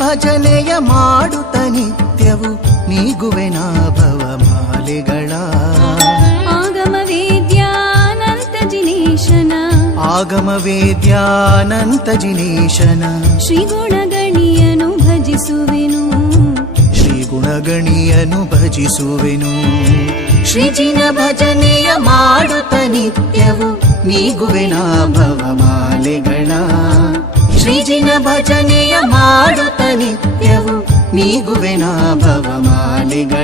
ಭಜನೆಯ ಮಾಡುತ್ತ ನಿತ್ಯವು ನೀಗುವೆನ ಭವಮಾಲೆಗಳ ಆಗಮ ವೇದ್ಯಾನಂತ ಜಿನೇಶನ ಆಗಮ ವೇದ್ಯಾನಂತ ಜಿನೇಶನ ಶ್ರೀ ಗುಣಗಣಿಯನು ಭಜಿಸುವೆನು ಶ್ರೀ ಗುಣಗಣಿಯನು ಭಜಿಸುವೆನು ಶ್ರೀಜಿನ ಭಜನೆಯ ಮಾಡುತ್ತ ನಿತ್ಯವು ನೀಗುವೆನ ಭವಮಾಲೆಗಳ ಶ್ರೀಜಿನ ಭಜನೆಯ ಮಾಡುತ್ತ ನಿತ್ಯವು ನೀಗುವೆನ ಭವಮಾಲೆಗಳ